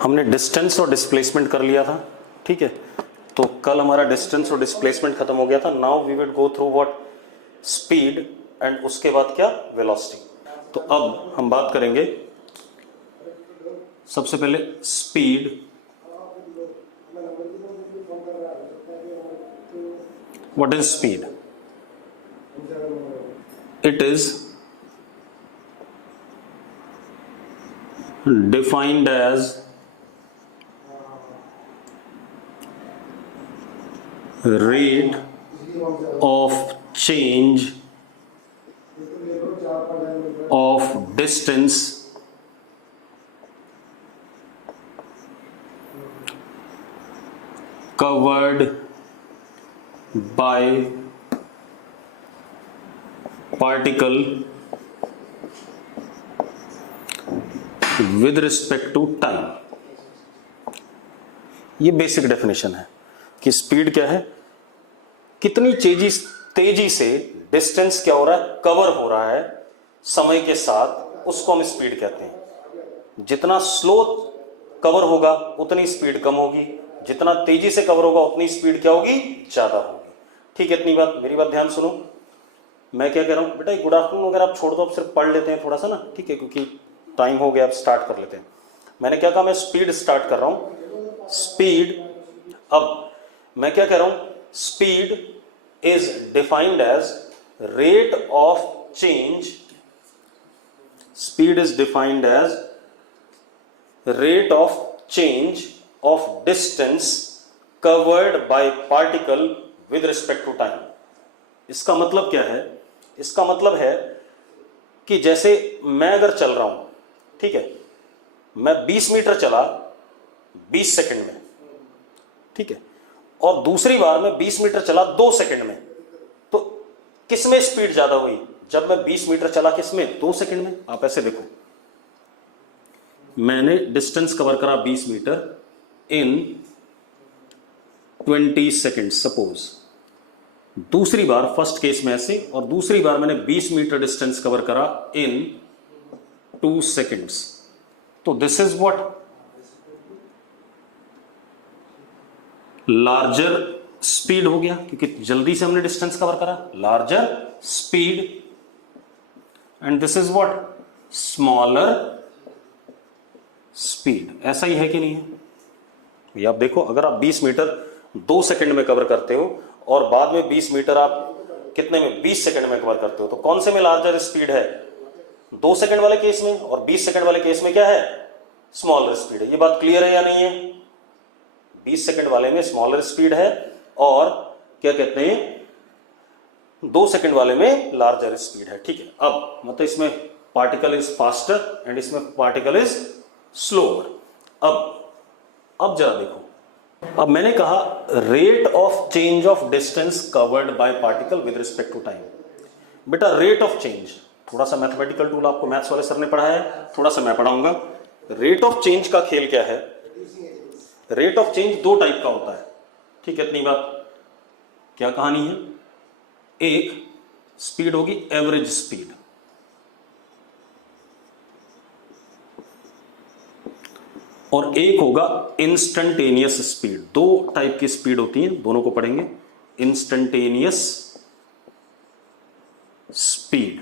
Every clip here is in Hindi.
हमने डिस्टेंस और डिस्प्लेसमेंट कर लिया था, ठीक है। तो कल हमारा डिस्टेंस और डिस्प्लेसमेंट खत्म हो गया था। Now we will go through what speed and उसके बाद क्या वेलोसिटी। तो अब हम बात करेंगे सबसे पहले speed. What is speed? It is defined as rate of change of distance covered by particle with respect to time. ये बेसिक डेफिनेशन है कि स्पीड क्या है, कितनी तेजी से डिस्टेंस क्या हो रहा है, कवर हो रहा है समय के साथ, उसको हम स्पीड कहते हैं। जितना स्लो कवर होगा उतनी स्पीड कम होगी, जितना तेजी से कवर होगा उतनी स्पीड क्या होगी, ज्यादा होगी। ठीक है, इतनी बात, मेरी बात ध्यान सुनो। मैं क्या कह रहा हूं बेटा, गुड आफ्टरनून अगर आप छोड़ दो, आप सिर्फ पढ़ लेते हैं थोड़ा सा ना, ठीक है, क्योंकि टाइम हो गया, अब स्टार्ट कर लेते हैं। मैंने क्या कहा, मैं स्पीड स्टार्ट कर रहा हूं, स्पीड। अब मैं क्या कह रहा हूं, speed is defined as rate of change, speed is defined as rate of change of distance covered by particle with respect to time. इसका मतलब क्या है? इसका मतलब है कि जैसे मैं अगर चल रहा हूं, ठीक है, मैं 20 मीटर चला 20 सेकंड में, ठीक है, और दूसरी बार मैं 20 मीटर चला 2 सेकंड में, तो किसमें स्पीड ज्यादा हुई? जब मैं 20 मीटर चला किसमें? 2 सेकंड में। आप ऐसे देखो, मैंने डिस्टेंस कवर करा 20 मीटर इन 20 सेकंड सपोज। दूसरी बार फर्स्ट केस में ऐसे, और दूसरी बार मैंने 20 मीटर डिस्टेंस कवर करा इन 2 seconds। तो this is what larger speed हो गया, क्योंकि जल्दी से हमने डिस्टेंस कवर करा, larger speed. And this is what smaller speed. ऐसा ही है कि नहीं है? ये आप देखो, अगर आप 20 मीटर 2 सेकंड में कवर करते हो और बाद में 20 मीटर आप कितने में, 20 सेकंड में कवर करते हो, तो कौन से में लार्जर स्पीड है? 2 सेकंड वाले केस में, और 20 सेकंड वाले केस में क्या है? स्मॉलर स्पीड है। ये बात क्लियर है या नहीं है? 20 सेकंड वाले में स्मॉलर स्पीड है, और क्या कहते हैं, 2 सेकंड वाले में लार्जर स्पीड है। ठीक है, अब मतलब इसमें पार्टिकल इज फास्टर एंड इसमें पार्टिकल इज स्लोअर। अब जरा देखो, अब मैंने कहा rate of change of distance covered by particle with respect to time. बेटा रेट ऑफ चेंज, थोड़ा सा मैथमेटिकल टूल आपको मैथ्स वाले सर ने पढ़ाया है, थोड़ा सा मैं पढ़ाऊंगा। रेट ऑफ चेंज का खेल क्या है? रेट ऑफ चेंज 2 टाइप का होता है, ठीक है, इतनी बात। क्या कहानी है? एक स्पीड होगी एवरेज स्पीड, और एक होगा इंस्टेंटेनियस स्पीड। 2 टाइप की स्पीड होती है, दोनों को पढ़ेंगे। इंस्टेंटेनियस स्पीड,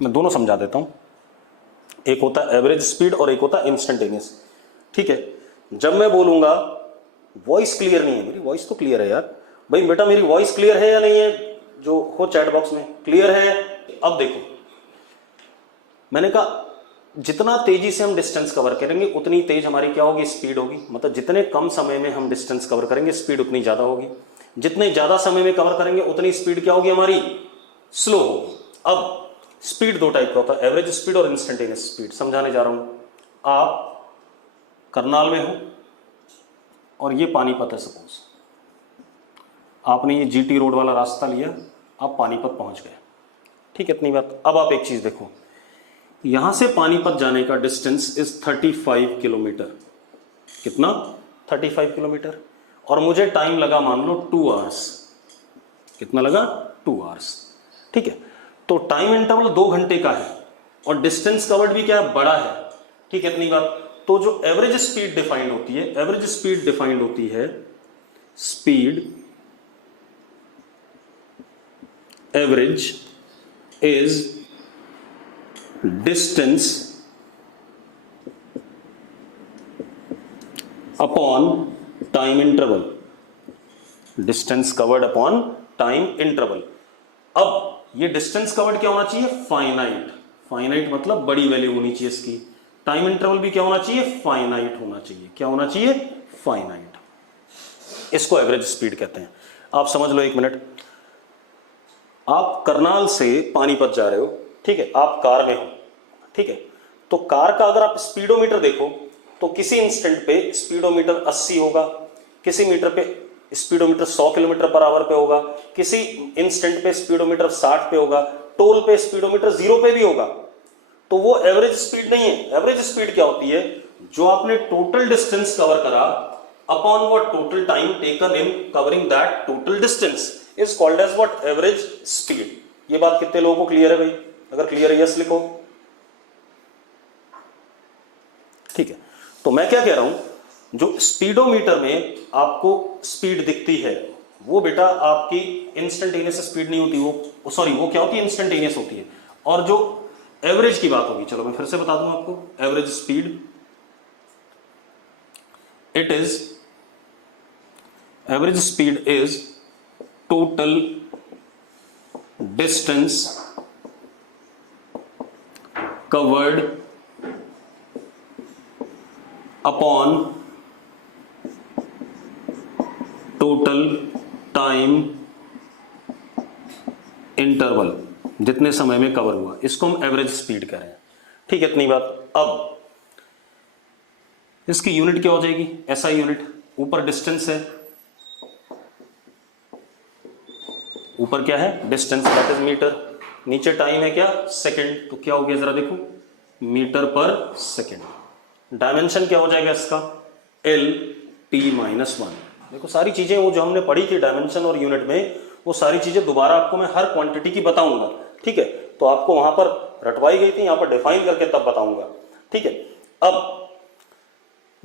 मैं दोनों समझा देता हूं। एक होता है एवरेज स्पीड और एक होता है इंस्टेंटेनियस, ठीक है। जब मैं बोलूंगा, वॉइस क्लियर नहीं है मेरी, वॉइस तो क्लियर है यार भाई, बेटा मेरी वॉइस क्लियर है या नहीं है? जो हो चैट बॉक्स में क्लियर है। अब देखो, मैंने कहा जितना तेजी से हम डिस्टेंस कवर करेंगे उतनी तेज हमारी क्या होगी, स्पीड होगी। मतलब जितने कम समय में हम डिस्टेंस कवर करेंगे स्पीड उतनी ज्यादा होगी, जितने ज्यादा समय में कवर करेंगे उतनी स्पीड क्या होगी हमारी, स्लो होगी। अब स्पीड 2 टाइप का होता है, एवरेज स्पीड और इंस्टेंटेनियस स्पीड। समझाने जा रहा हूं। आप करनाल में हो और ये पानीपत है सपोज, आपने ये जीटी रोड वाला रास्ता लिया, आप पानीपत पहुंच गए, ठीक है, इतनी बात। अब आप एक चीज देखो, यहां से पानीपत जाने का डिस्टेंस इज 35 किलोमीटर। कितना? 35 किलोमीटर। और मुझे टाइम लगा मान लो 2 आवर्स। कितना लगा? 2 आवर्स, ठीक है। तो टाइम इंटरवल 2 घंटे का है और डिस्टेंस कवर्ड भी क्या है, बड़ा है, ठीक है, इतनी बात। तो जो एवरेज स्पीड डिफाइंड होती है, एवरेज स्पीड डिफाइंड होती है speed average is distance upon time interval, distance covered upon time interval. अब ये डिस्टेंस कवर्ड क्या होना चाहिए? फाइनाइट। फाइनाइट मतलब बड़ी वैल्यू होनी चाहिए इसकी। टाइम इंटरवल भी क्या होना चाहिए? फाइनाइट होना चाहिए। क्या होना चाहिए? फाइनाइट। इसको एवरेज स्पीड कहते हैं। आप समझ लो एक मिनट, आप करनाल से पानीपत जा रहे हो, ठीक है, आप कार में हो, ठीक है, तो कार का अगर आप स्पीडोमीटर देखो तो किसी इंस्टेंट पे स्पीडोमीटर 80 होगा, किसी मीटर पे स्पीडोमीटर 100 किलोमीटर पर आवर पे होगा, किसी इंस्टेंट पे स्पीडोमीटर 60 पे होगा, टोल पे स्पीडोमीटर 0 पे भी होगा। तो वो एवरेज स्पीड नहीं है। एवरेज स्पीड क्या होती है? जो आपने टोटल डिस्टेंस कवर करा upon what total time taken in covering that total distance is called as what? Average speed. ये बात कितने लोगों को क्लियर है भाई? अगर क्लियर है यस लिखो। ठीक है, तो मैं क्या कह रहा हूं, जो स्पीडोमीटर में आपको स्पीड दिखती है वो बेटा आपकी इंस्टेंटेनियस स्पीड नहीं होती, वो सॉरी वो क्या होती है? इंस्टेंटेनियस होती है। और जो एवरेज की बात होगी, चलो मैं फिर से बता दूं आपको, average speed it is, average speed is total distance covered upon total time interval, जितने समय में कवर हुआ, इसको हम एवरेज स्पीड कह रहे हैं। ठीक है, इतनी बात। अब इसकी यूनिट क्या हो जाएगी? ऐसा यूनिट, ऊपर डिस्टेंस है, ऊपर क्या है? डिस्टेंस, दैट इज मीटर, नीचे टाइम है क्या? सेकंड। तो क्या हो गया जरा देखो, मीटर पर सेकंड। डायमेंशन क्या हो जाएगा इसका? L T minus 1। देखो सारी चीजें वो जो हमने पढ़ी थी डायमेंशन और यूनिट में, वो सारी चीजें दोबारा आपको मैं हर क्वांटिटी की बताऊंगा। ठीक है, तो आपको वहां पर रटवाई गई थी, यहां पर डिफाइन करके तब बताऊंगा। ठीक है, अब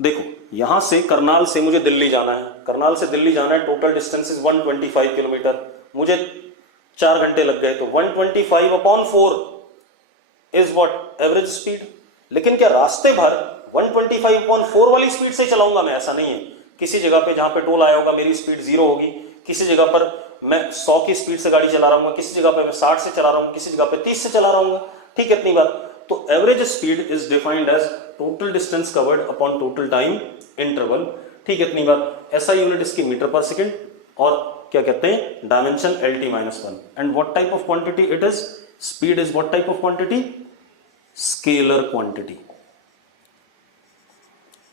देखो यहां से करनाल से मुझे दिल्ली जाना है, करनाल से दिल्ली जाना है, टोटल डिस्टेंस इज 125 किलोमीटर, मुझे 4 घंटे लग गए, तो 125 upon 4 is what? Average speed. लेकिन क्या रास्ते भर 125 अपॉन 4 वाली स्पीड से चलाऊंगा मैं? ऐसा नहीं है। किसी जगह पे जहां पे टोल आया होगा मेरी स्पीड 0 होगी, किसी जगह पर मैं 100 की स्पीड से गाड़ी चला रहा हूँ, किसी जगह पे मैं 60 से चला रहा हूँ, किसी जगह पे 30 से चला रहा हूँ। ठीक है, इतनी बात। तो average speed is defined as total distance covered upon total time interval. ठीक है, इतनी बात। ऐसा यूनिट इसकी मीटर पर सेकेंड, और क्या कहते हैं? Dimension L T minus 1। And what type of quantity it is? Speed is what type of quantity? Scalar quantity.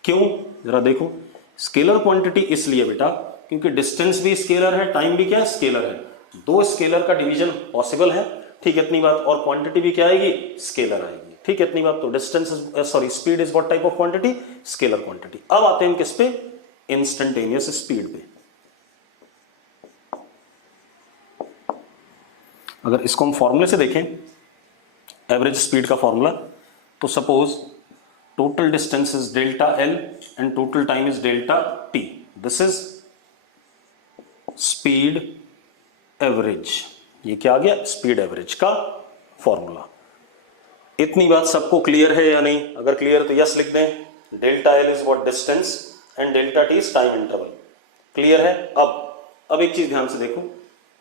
क्यों? जरा देखो, स्केलर क्वांटिटी इसलिए बेटा क्योंकि डिस्टेंस भी स्केलर है, टाइम भी क्या है? स्केलर है। दो स्केलर का डिवीजन पॉसिबल है। ठीक है, इतनी बात। और क्वांटिटी भी क्या आएगी? स्केलर आएगी। ठीक है, इतनी बात। तो distance sorry speed is what type of quantity? Scalar quantity. अब आते हैं किस पे? इंस्टेंटेनियस स्पीड पे। अगर इसको हम फॉर्मूले से देखें, एवरेज स्पीड का फॉर्मूला, तो suppose total distance is delta L and total time is delta T. This is speed average. ये क्या आ गया? स्पीड एवरेज का फॉर्मूला। इतनी बात सबको क्लियर है या नहीं? अगर क्लियर तो यस लिख दें। Delta L is what? Distance, and delta T is time interval. Clear है? अब एक चीज ध्यान से देखो,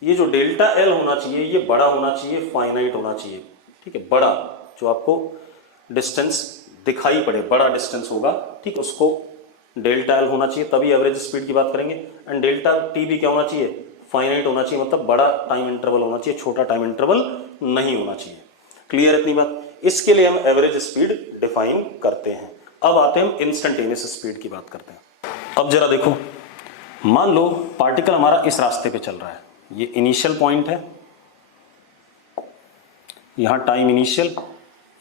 ये जो डेल्टा एल होना चाहिए ये बड़ा होना चाहिए, फाइनाइट होना चाहिए। ठीक है, बड़ा, जो आपको डिस्टेंस दिखाई पड़े, बड़ा डिस्टेंस होगा, ठीक है, उसको डेल्टा एल होना चाहिए, तभी एवरेज स्पीड की बात करेंगे। एंड डेल्टा टी भी क्या होना चाहिए? फाइनाइट होना चाहिए, मतलब बड़ा टाइम इंटरवल होना चाहिए, छोटा टाइम इंटरवल नहीं होना चाहिए। क्लियर इतनी बात? इसके लिए हम एवरेज स्पीड डिफाइन करते हैं। अब आते हैं हम इंस्टेंटेनियस स्पीड की बात करते हैं। अब जरा देखो, मान लो पार्टिकल हमारा इस रास्ते पे चल रहा है, ये इनिशियल पॉइंट है, यहां टाइम इनिशियल,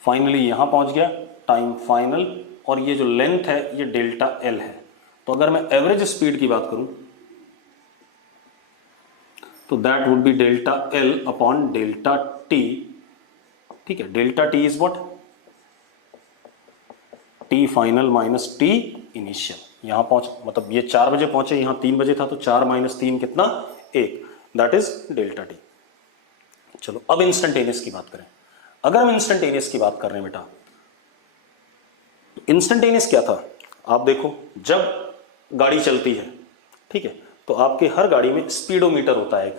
फाइनली यहां पहुंच गया टाइम फाइनल, और ये जो लेंथ है ये डेल्टा एल है। तो अगर मैं एवरेज स्पीड की बात करूं तो that would be delta L upon delta T. ठीक है, delta T is what? T final minus T initial. यहां पहुंच मतलब ये 4 बजे पहुंचे, यहां 3 बजे था, तो 4 माइनस 3 कितना 1, दैट इज डेल्टा टी। चलो अब इंस्टेंटेनियस की बात करें। अगर हम इंस्टेंटेनियस की बात कर रहे हैं बेटा, इंस्टेंटेनियस क्या था, आप देखो जब गाड़ी चलती है, ठीक है, तो आपके हर गाड़ी में स्पीडोमीटर होता है एक,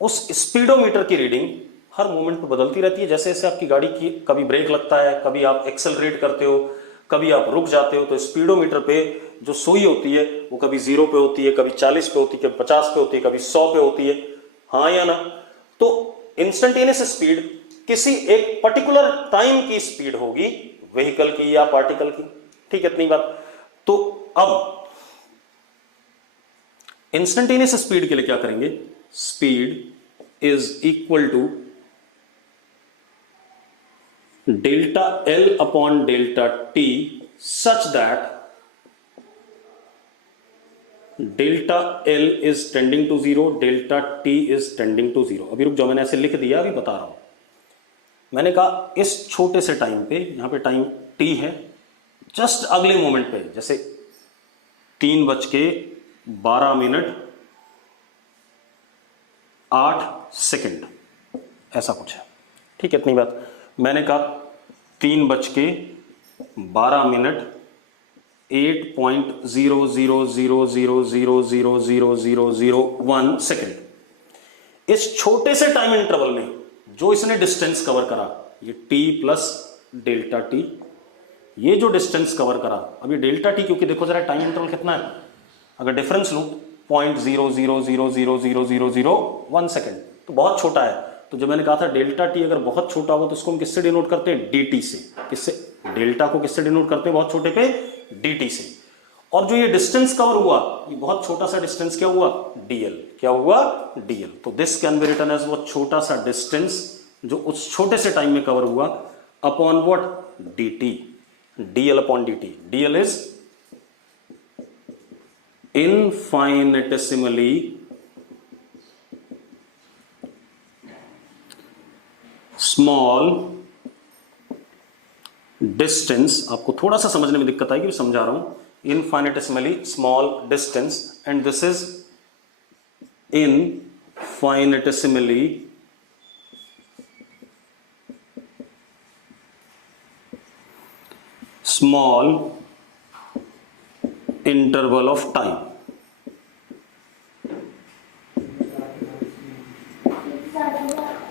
उस स्पीडोमीटर की रीडिंग हर मोमेंट पे बदलती रहती है। जैसे जैसे आपकी गाड़ी की कभी ब्रेक लगता है, कभी आप एक्सेलरेट करते हो, कभी आप रुक जाते हो, तो स्पीडोमीटर पे जो सुई होती है वो कभी 0 पे होती है, कभी 40 पे होती है, कभी 50 पे होती है, कभी 100 पे होती है, हाँ या ना। तो इंस्टेंटेनियस स्पीड किसी एक पर्टिकुलर टाइम की स्पीड होगी, व्हीकल की या पार्टिकल की, ठीक है, इतनी बात। तो अब इंस्टेंटेनियस स्पीड के लिए क्या करेंगे, speed is equal to delta L upon delta T such that delta L is tending to 0, delta T is tending to 0। अभी रुक जाओ, मैंने ऐसे लिख दिया, अभी बता रहा हूं। मैंने कहा इस छोटे से टाइम पे, यहां पे टाइम टी है, जस्ट अगले मोमेंट पे, जैसे 3:08 ऐसा कुछ है, ठीक है, इतनी बात। मैंने कहा 3:12 8.0000000001 इस छोटे से टाइम इंटरवल में जो इसने डिस्टेंस कवर करा, ये टी प्लस डेल्टा टी, ये जो डिस्टेंस कवर करा, अब ये डेल्टा टी, क्योंकि देखो जरा टाइम इंटरवल कितना है, अगर डिफरेंस लूं 0.00000001 सेकेंड, तो बहुत छोटा है। तो जब मैंने कहा था डेल्टा टी अगर बहुत छोटा होगा तो उसको हम किससे डिनोट करते हैं, dt से। किससे, डेल्टा को किससे डिनोट करते हैं बहुत छोटे पे, dt से। और जो ये डिस्टेंस कवर हुआ, ये बहुत छोटा सा डिस्टेंस क्या हुआ, dl, क्या हुआ, dl। तो this can be written as वो छोटा सा डिस्टेंस जो उस छोटे से टाइम में कवर हुआ upon what, dt, dl upon dt। dl is infinitesimally small distance. आपको थोड़ा सा समझने में दिक्कत आएगी, समझा रहा हूं, infinitesimally small distance, and this is infinitesimally small interval of time।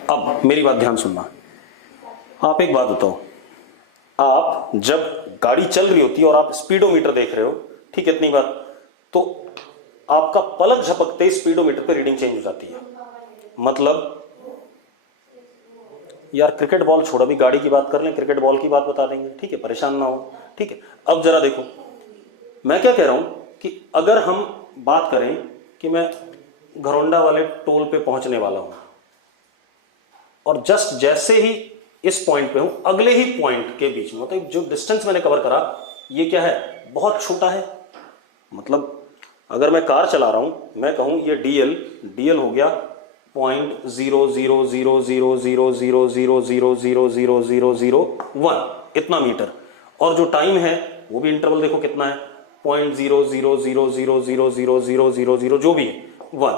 अब मेरी बात ध्यान सुनना। आप एक बात बताओ, आप जब गाड़ी चल रही होती है और आप स्पीडोमीटर देख रहे हो, ठीक है, इतनी बात, तो आपका पलक झपकते स्पीडोमीटर पे रीडिंग चेंज हो जाती है। मतलब यार क्रिकेट बॉल छोड़, अभी गाड़ी की बात कर लें, क्रिकेट बॉल की बात बता देंगे, ठीक है, परेशान ना हो, ठीक है। अब जरा देखो मैं क्या कह रहा हूं कि अगर हम बात करें कि मैं घरौंडा वाले टोल पे पहुंचने वाला हूं और जस्ट जैसे ही इस पॉइंट पे हूं, अगले ही पॉइंट के बीच में, मतलब जो डिस्टेंस मैंने कवर करा ये क्या है, बहुत छोटा है। मतलब अगर मैं कार चला रहा हूं, मैं कहूं ये dl हो गया 0.000000000001 इतना मीटर, और जो टाइम है वो भी इंटरवल देखो कितना है, 0.00000000 जो भी है 1।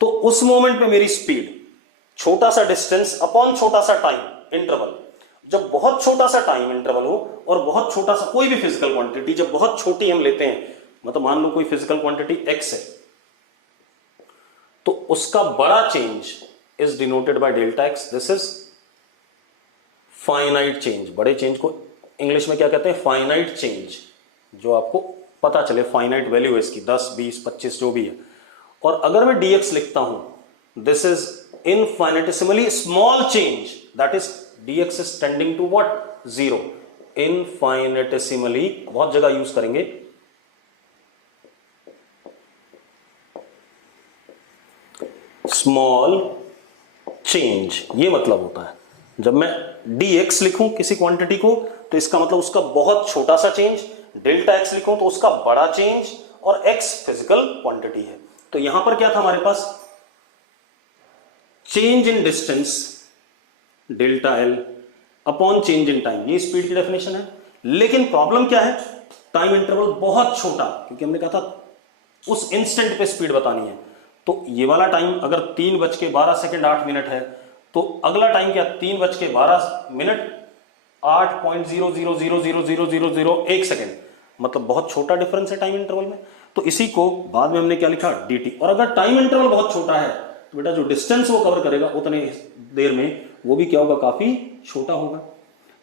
तो उस मोमेंट पे मेरी स्पीड, छोटा सा डिस्टेंस अपॉन छोटा सा टाइम इंटरवल, जब बहुत छोटा सा टाइम इंटरवल हो और बहुत छोटा सा कोई भी फिजिकल क्वांटिटी जब बहुत छोटी हम लेते हैं, मतलब मान लो कोई फिजिकल क्वांटिटी x है, तो उसका बड़ा change is denoted by delta x। This is finite change. बड़े चेंज को इंग्लिश में क्या कहते हैं, फाइनाइट चेंज। जो आपको पता चले फाइनाइट वैल्यू है इसकी, 10, 20, 25 जो भी है। और अगर मैं dx लिखता हूं, this is infinitesimally small change, that is dx is tending to what, 0। infinitesimally बहुत जगह यूज करेंगे, स्मॉल चेंज, ये मतलब होता है जब मैं dx लिखूं किसी क्वांटिटी को तो इसका मतलब उसका बहुत छोटा सा चेंज, डेल्टा x लिखूं तो उसका बड़ा चेंज, और x फिजिकल क्वांटिटी है। तो यहां पर क्या था हमारे पास, change in distance delta L upon change in time, ये स्पीड की डेफिनेशन है। लेकिन प्रॉब्लम क्या है, टाइम इंटरवल बहुत छोटा, क्योंकि हमने कहा था उस इंस्टेंट पे स्पीड बतानी है। तो ये वाला टाइम अगर 3:12 है, तो अगला टाइम क्या, 3:12 8.00000001 सेकेंड, मतलब बहुत छोटा डिफरेंस है टाइम इंटरवल में। तो इसी को बाद में हमने क्या लिखा, dt। और अगर टाइम इंटरवल बहुत छोटा है तो बेटा जो डिस्टेंस वो कवर करेगा उतने देर में वो भी क्या होगा, काफी छोटा होगा।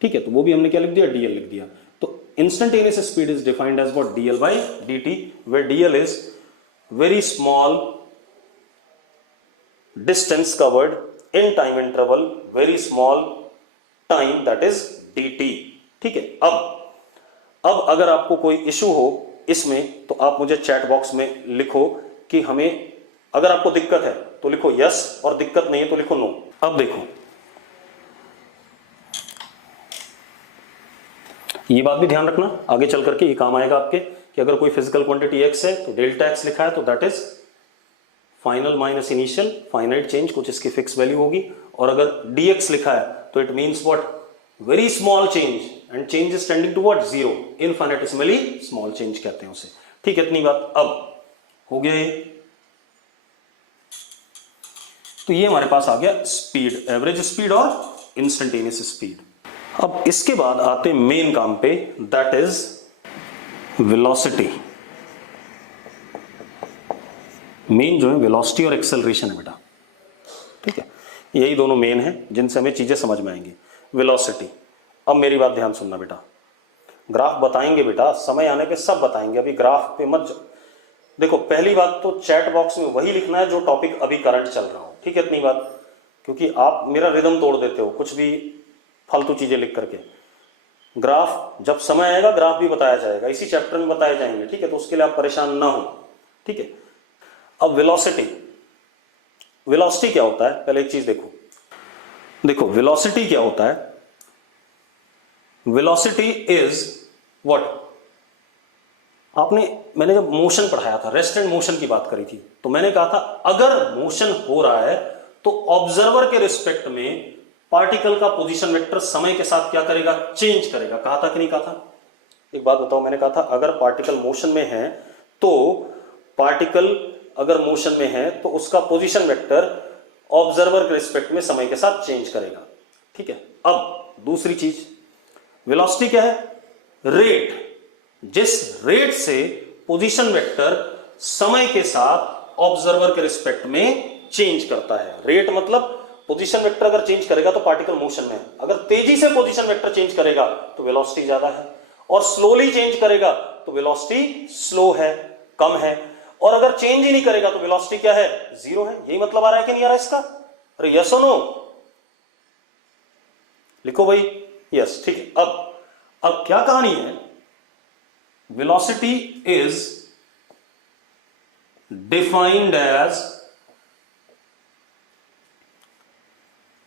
ठीक है, तो वो भी हमने क्या लिख दिया, dl लिख दिया। तो instantaneous speed is defined as what, dl by dt, where dl is very small distance covered in time interval, very small time, that is dt। ठीक है, अब अगर आपको कोई इशू हो इसमें तो आप मुझे चैट बॉक्स में लिखो कि हमें, अगर आपको दिक्कत है तो लिखो यस, और दिक्कत नहीं है तो लिखो नो। अब देखो, ये बात भी ध्यान रखना, आगे चल करके ये काम आएगा आपके, कि अगर कोई फिजिकल क्वांटिटी x है तो डेल्टा x लिखा है तो that is final minus initial, finite change, कुछ इसकी फिक्स वैल्यू होगी। और अगर dx लिखा है तो it means what, very small change, and change is tending to what, zero, infinitesimally small change कहते हैं उसे। ठीक है, इतनी बात अब हो गया ये। तो ये हमारे पास आ गया स्पीड, एवरेज स्पीड और इंस्टेंटेनियस स्पीड। अब इसके बाद आते हैं मेन काम पे, दैट इज वेलोसिटी। मेन जो है वेलोसिटी और एक्सेलरेशन है बेटा। ठीक है, यही दोनों मेन है जिनसे हमें चीजें समझ में आएंगी। वेलोसिटी, अब मेरी बात ध्यान सुनना बेटा, ग्राफ बताएंगे बेटा, समय आने पे सब बताएंगे, अभी ग्राफ पे मत देखो। पहली बात तो चैट बॉक्स में वही लिखना है जो टॉपिक अभी करंट चल रहा हो। ठीक है, इतनी बात, क्योंकि आप मेरा रिदम तोड़ देते हो कुछ भी फालतू चीजें लिख करके। ग्राफ जब समय आएगा ग्राफ भी बताया जाएगा, इसी चैप्टर में बताए जाएंगे। ठीक है, तो उसके लिए आप परेशान ना हो। ठीक है, अब वेलोसिटी, वेलोसिटी क्या होता है, पहले एक चीज देखो। देखो वेलोसिटी क्या होता है, वेलोसिटी इज व्हाट, मैंने जब मोशन पढ़ाया था, रेस्ट एंड मोशन की बात करी थी, तो मैंने कहा था अगर मोशन हो रहा है तो ऑब्जर्वर के रिस्पेक्ट में पार्टिकल का पोजीशन वेक्टर समय के साथ क्या करेगा, चेंज करेगा। कहा था कि नहीं कहा था? एक बात बताओ, मैंने कहा था अगर पार्टिकल मोशन में है तो पार्टिकल अगर मोशन में है तो उसका पोजीशन वेक्टर ऑब्जर्वर के रिस्पेक्ट में समय के साथ चेंज करेगा। ठीक है, अब दूसरी चीज, वेलोसिटी क्या है, रेट, जिस रेट से पोजीशन वेक्टर समय के साथ ऑब्जर्वर के रिस्पेक्ट में चेंज करता है। रेट मतलब पोजीशन वेक्टर अगर चेंज करेगा तो पार्टिकल मोशन में है, अगर तेजी से पोजीशन वेक्टर चेंज करेगा तो वेलोसिटी ज्यादा है, और स्लोली चेंज करेगा तो वेलोसिटी स्लो है, कम है, और अगर चेंज ही नहीं करेगा तो वेलोसिटी क्या है, जीरो है। यही मतलब आ रहा है कि नहीं आ रहा इसका? अरे यस और नो लिखो भाई, यस। ठीक है, अब क्या कहानी है, velocity is defined as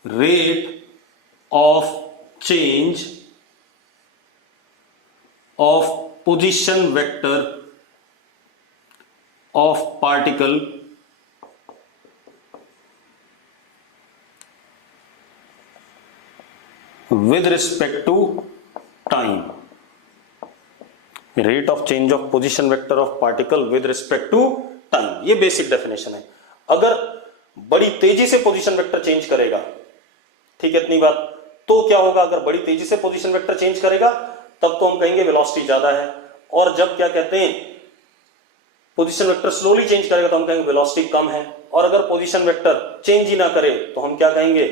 rate of change of position vector of particle with respect to time। rate of change of position vector of particle with respect to time, ये बेसिक डेफिनेशन है। अगर बड़ी तेजी से पोजीशन वेक्टर चेंज करेगा, ठीक है इतनी बात, तो क्या होगा, अगर बड़ी तेजी से पोजीशन वेक्टर चेंज करेगा तब तो हम कहेंगे वेलोसिटी ज्यादा है, और जब क्या कहते हैं पोजीशन वेक्टर स्लोली चेंज करेगा तो हम कहेंगे वेलोसिटी कम है, और अगर पोजीशन वेक्टर चेंज ही ना करे तो हम क्या कहेंगे,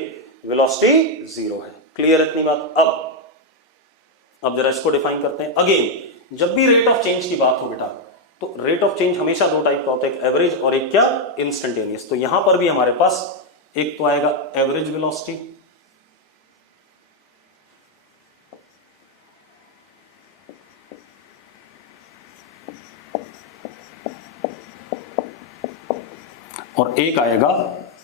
वेलोसिटी जीरो है। क्लियर इतनी बात? अब जरा इसको डिफाइन करते हैं। अगेन जब भी रेट ऑफ चेंज की बात हो बेटा, तो रेट ऑफ चेंज हमेशा दो टाइप का होता है, एक एवरेज और एक क्या, इंस्टेंटेनियस। तो यहां पर भी हमारे पास एक तो आएगा एवरेज वेलोसिटी, और एक आएगा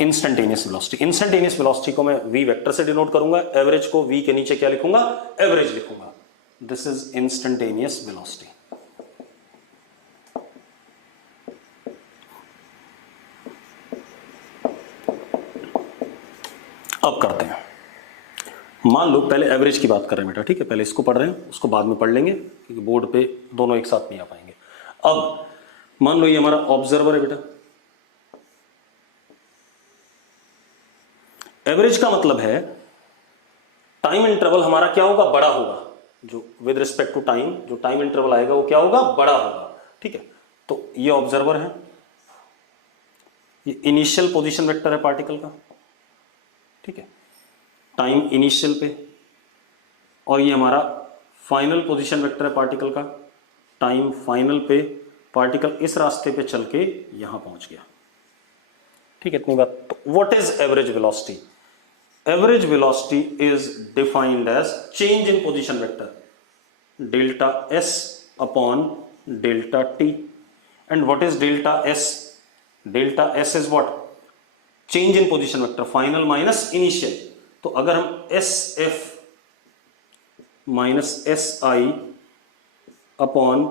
इंस्टेंटेनियस वेलोसिटी। इंस्टेंटेनियस वेलोसिटी को मैं v वेक्टर से डिनोट करूंगा, एवरेज को v के नीचे क्या लिखूंगा, एवरेज लिखूंगा। This is instantaneous velocity. अब करते हैं, मान लो पहले एवरेज की बात कर रहे हैं बेटा, ठीक है, पहले इसको पढ़ रहे हैं, उसको बाद में पढ़ लेंगे क्योंकि बोर्ड पे दोनों एक साथ नहीं आ पाएंगे। अब मान लो ये हमारा ऑब्जर्वर है बेटा। एवरेज का मतलब है टाइम इंटरवल हमारा क्या होगा, बड़ा होगा, जो विद रिस्पेक्ट टू टाइम जो टाइम इंटरवल आएगा वो क्या होगा, बड़ा होगा, ठीक है। तो ये ऑब्जर्वर है, ये इनिशियल पोजीशन वेक्टर है पार्टिकल का, ठीक है, टाइम इनिशियल पे, और ये हमारा फाइनल पोजीशन वेक्टर है पार्टिकल का, टाइम फाइनल पे। पार्टिकल इस रास्ते पे चल के यहां पहुंच गया, ठीक है, इतनी बात। तो what is average velocity? Average velocity is defined as change in position vector delta S upon delta T. And what is delta S? Delta S is what? Change in position vector, final minus initial. तो अगर हम S F minus S I upon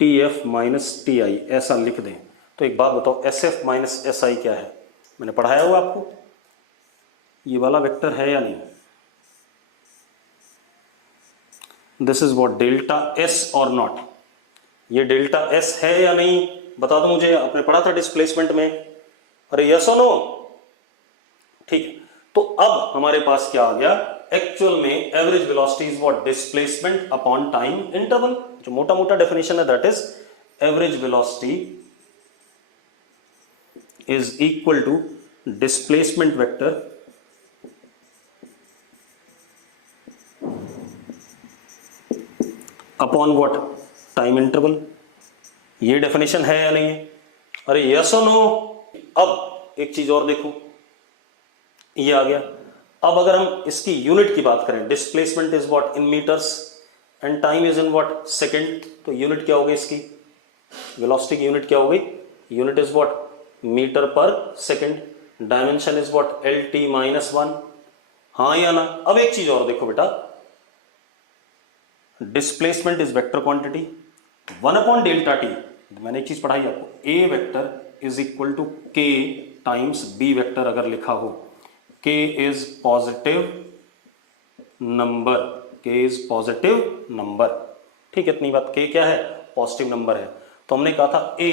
T F minus T I ऐसा लिख दें, तो एक बात बताओ, S F minus S I क्या है? मैंने पढ़ाया हुआ आपको, ये वाला वेक्टर है या नहीं? This is what delta S और नॉट। ये डेल्टा एस है या नहीं बता दो मुझे, आपने पढ़ा था डिस्प्लेसमेंट में, अरे यस और नो, ठीक है। तो अब हमारे पास क्या आ गया, एक्चुअल में average velocity is what, displacement upon time interval. जो मोटा मोटा डेफिनेशन है that is average velocity is equal to displacement vector upon what, time interval. ये डेफिनेशन है या नहीं है? अरे यस और नो। अब एक चीज और देखो, ये आ गया। अब अगर हम इसकी यूनिट की बात करें, displacement is what in metres and time is in what second, तो यूनिट क्या होगी इसकी, वेलोसिटी की यूनिट क्या होगी? Unit is what, metre per second. Dimension is what, L T minus one. हाँ या ना? अब एक चीज और देखो बेटा, displacement is vector quantity, 1 upon delta T. मैंने एक चीज पढ़ाई आपको, A vector is equal to K times B vector अगर लिखा हो। के इज पॉजिटिव नंबर, के इज पॉजिटिव नंबर, ठीक है, इतनी बात। के क्या है? पॉजिटिव नंबर है। तो हमने कहा था A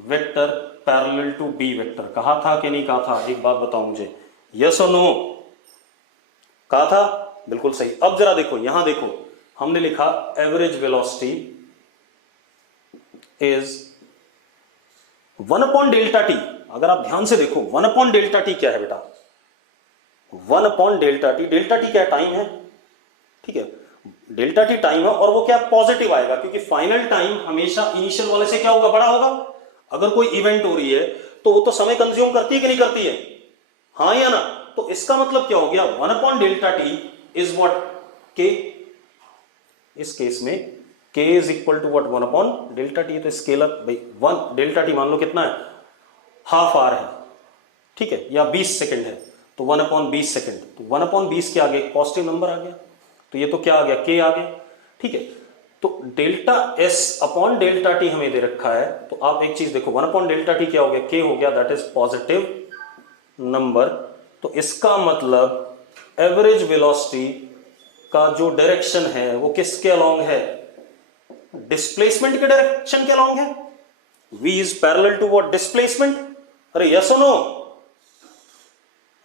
vector parallel to B vector, कहा था कि नहीं कहा था? एक बात बताओ मुझे, यस और नो? कहा था, बिल्कुल सही। अब जरा देखो, यहां देखो, हमने लिखा average velocity is 1 upon delta T. अगर आप ध्यान से देखो, 1 अपॉन डेल्टा टी क्या है बेटा? 1 upon delta T, delta T क्या है? टाइम है, ठीक है, डेल्टा टी टाइम है, और वो क्या पॉजिटिव आएगा क्योंकि फाइनल टाइम हमेशा इनिशियल वाले से क्या होगा, बड़ा होगा। अगर कोई इवेंट हो रही है तो वो तो समय कंज्यूम करती है कि नहीं करती है? हाँ या ना? तो इसका मतलब क्या हो गया, 1 upon delta T is what, K. इस केस में k is equal to what, 1 upon delta T. तो स्केलर भाई 1 डेल्टा टी मान लो कितना है, हाफ आवर है, ठीक है, या 20 सेकंड है, तो 1 अपॉन 20 सेकंड। तो 1 अपॉन 20 के आगे पॉजिटिव नंबर आ गया, तो ये तो क्या आ गया, k आ गया, ठीक है। तो delta s upon delta T हमें दे रखा है, तो आप एक चीज देखो, 1 अपॉन डेल्टा टी क्या हो गया, k हो गया, दैट इज पॉजिटिव नंबर। तो इसका मतलब एवरेज वेलोसिटी का जो डायरेक्शन है वो किसके अलोंग है, डिस्प्लेसमेंट के डायरेक्शन के अलोंग है। v is parallel to what, displacement. अरे यस और नो?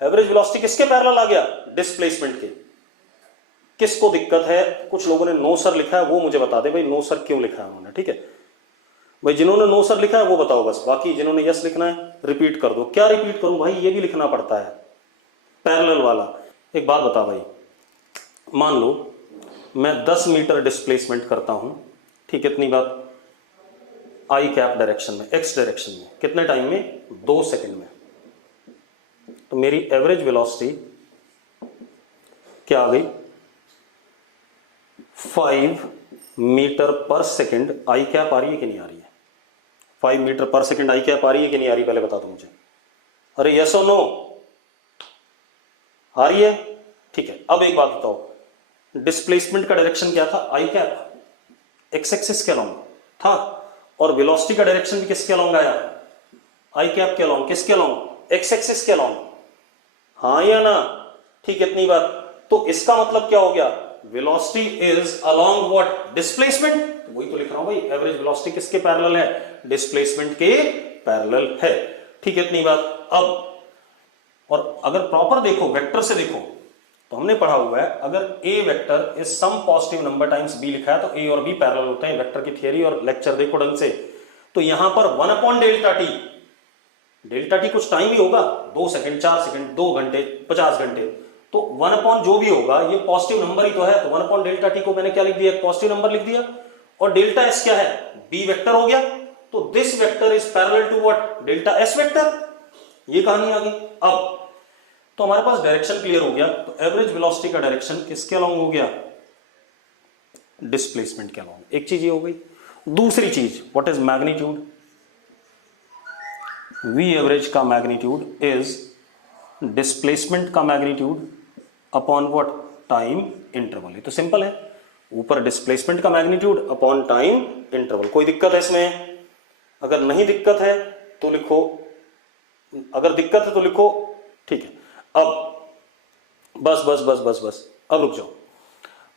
एवरेज वेलोसिटी किसके पैरेलल आ गया, डिस्प्लेसमेंट के। किसको दिक्कत है? कुछ लोगों ने नो सर लिखा है, वो मुझे बता दे भाई नो सर क्यों लिखा है उन्होंने, ठीक है भाई, जिन्होंने नो सर लिखा है वो बताओ बस, बाकी जिन्होंने यस लिखना है रिपीट कर दो। क्या रिपीट करूं भाई, ये भी लिखना पड़ता है पैरेलल वाला। एक बात बता भाई, मान लो मैं 10 मीटर डिस्प्लेसमेंट करता हूं, ठीक है, इतनी बात, आई कैप डायरेक्शन में, एक्स डायरेक्शन में, कितने टाइम में, 2 सेकंड में। तो मेरी एवरेज वेलोसिटी क्या आ गई, 5 मीटर पर सेकंड। आई कैप आ रही है कि नहीं आ रही है? 5 मीटर पर सेकंड आई कैप आ रही है कि नहीं आ रही, पहले बता दो मुझे। अरे यस और नो? आ रही है, ठीक है। अब एक बात बताओ, डिस्प्लेसमेंट का डायरेक्शन क्या था, आई कैप, एक्स एक्सिस के अलोंग था, और वेलोसिटी का डायरेक्शन भी किसके अलोंग आया, आई कैप के अलोंग। किसके अलोंग, एक्स एक्सिस के अलोंग। हाँ या ना? ठीक है, इतनी बात। तो इसका मतलब क्या हो गया, velocity is along what, displacement. तो वही तो लिख रहा हूं भाई, एवरेज वेलोसिटी किसके पैरेलल है, डिस्प्लेसमेंट के पैरेलल है। ठीक है, इतनी बात। अब और अगर प्रॉपर देखो, वेक्टर से देखो, तो हमने पढ़ा हुआ है अगर A vector is some positive number times B लिखा है तो ए और बी पैरेलल होते हैं। वेक्टर की थियरी और लेक्चर देखो ढंग से। तो यहां पर 1/डेल्टा टी, डेल्टा टी कुछ टाइम ही होगा, 2 सेकंड, 4 सेकंड, 2 घंटे, 50 घंटे, तो 1 जो भी होगा ये पॉजिटिव नंबर ही तो है। तो 1/डेल्टा टी को मैंने क्या लिख दिया, पॉजिटिव नंबर लिख दिया। और डेल्टा एस क्या है, बी वेक्टर हो गया। तो this vector is parallel to what, delta S vector. ये कहानी आ गई। अब तो हमारे पास डायरेक्शन क्लियर हो गया। तो एवरेज वेलोसिटी का डायरेक्शन किसके अलोंग हो गया, डिस्प्लेसमेंट के अलोंग। एक चीज ये हो गई। दूसरी चीज, what is magnitude, V average का मैग्नीट्यूड इज डिस्प्लेसमेंट का magnitude upon what, time interval. ये तो सिंपल है, ऊपर डिस्प्लेसमेंट का मैग्नीट्यूड अपॉन टाइम इंटरवल। कोई दिक्कत है इसमें? अगर नहीं दिक्कत है तो लिखो, अगर दिक्कत है तो लिखो। ठीक है, अब बस बस बस बस बस, अब रुक जाओ।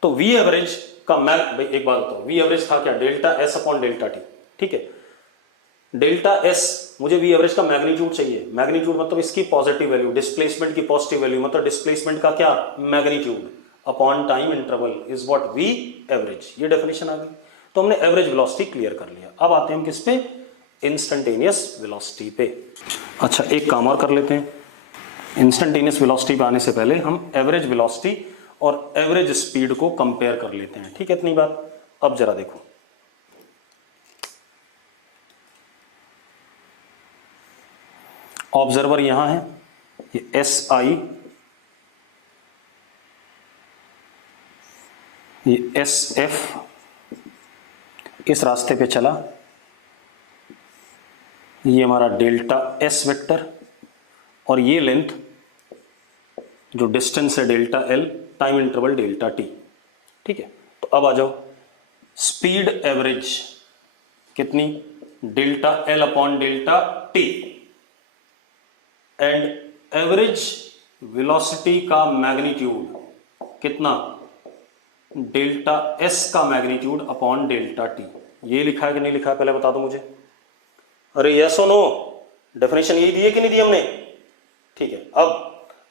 तो वी एवरेज का भाई एक बात बताओ, वी एवरेज था क्या, delta S upon delta T. ठीक है, डेल्टा एस, मुझे वी एवरेज का मैग्नीट्यूड चाहिए। मैग्नीट्यूड मतलब इसकी पॉजिटिव वैल्यू, डिस्प्लेसमेंट की पॉजिटिव वैल्यू, मतलब डिस्प्लेसमेंट का क्या, magnitude upon time interval is what, V average. ये डेफिनेशन आ गई। तो हमने एवरेज वेलोसिटी क्लियर कर लिया। अब आते हैं हम किस पे, इंस्टेंटेनियस वेलोसिटी पे। अच्छा, एक काम और कर लेते हैं। इंस्टेंटेनियस वेलोसिटी पे आने से पहले हम एवरेज वेलोसिटी और एवरेज स्पीड को कंपेयर कर लेते हैं। ठीक है, इतनी बात। अब जरा देखो, ऑब्जर्वर यहां है, ये एस आई, ये एस एफ इस रास्ते पे चला, ये हमारा डेल्टा एस वेक्टर, और ये लेंथ जो डिस्टेंस है delta L, time interval delta T. ठीक है, तो अब आ जाओ, स्पीड एवरेज कितनी, delta L upon delta T, and average velocity का मैग्नीट्यूड कितना, डेल्टा एस का मैग्नीट्यूड अपॉन डेल्टा टी। ये लिखा है कि नहीं लिखा है, पहले बता दो मुझे। अरे यस और नो, डेफिनेशन यही दी है कि नहीं दी हमने? ठीक है,